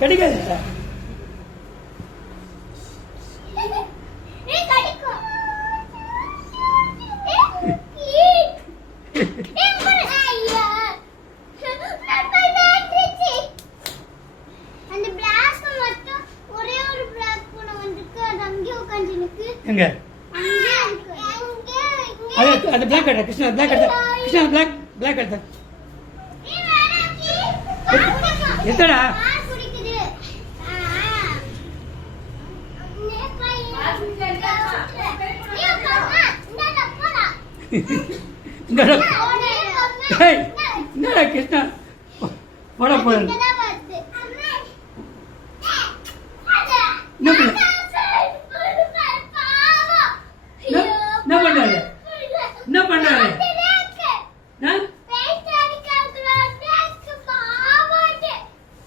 கிடைக்காது. எங்க அது பிளாக் எடுத்த கிருஷ்ணா, பிளாக் எடுத்த கிருஷ்ணா, பிளாக் எடுத்த எத்தடா என்னடா கிருஷ்ணா போட போற என்ன பண்றாரு என்ன பண்றாரு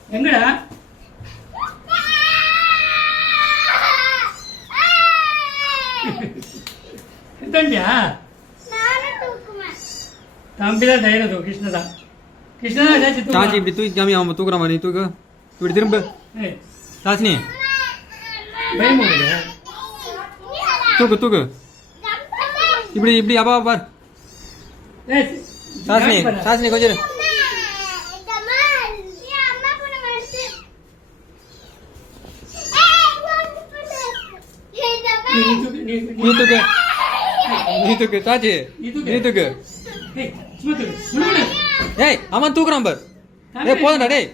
எங்கடா எத்தண்டியா தம்பிதான் தைரியம் தூக்கு கிருஷ்ணதான் கிருஷ்ணதான் ஏதாச்சும் சாச்சி இப்படி தூக்கி காமி அவன் தூக்குறான் நீ தூக்கு இப்படி திரும்ப சாச்சினி பயமா தூக்கு தூக்கு இப்படி இப்படி அப்பா பார் சாச்சினி சாச்சினி கொஞ்சம் நீ தூக்கு நீ தூக்கு சாச்சி நீ தூக்கு ஏய் அவன் தூக்குறான் பார் ஏய் போதடா டேய்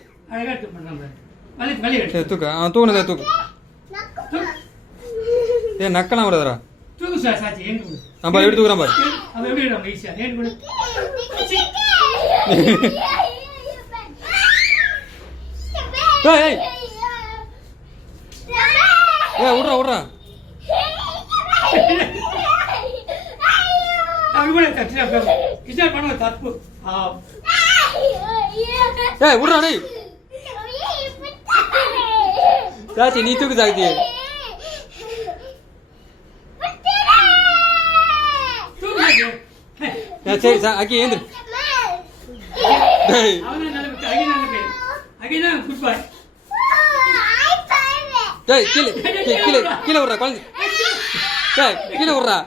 தூக்கு அவன் தூக்குனதா தூக்கு ஏய் நக்கலாம் விடாதடா தூக்கு சாச்சி எங்க கொடு நம்ம எப்படி தூக்குறான் பார் அவன் எப்படி நம்ம ஈஸியா ஏன் கொடு ஏய் ஏய் ஏய் விட்றா விட்றா கிருஷ்ணா பண்ண தப்பு ஏய் விட்றா டேய் சாச்சி நீ தூக்கு சாச்சி சரி அக்கி ஏந்திரு டேய் டேய் கீழே கீழே கீழே விட்றா குழந்தை டேய் கீழே விட்றா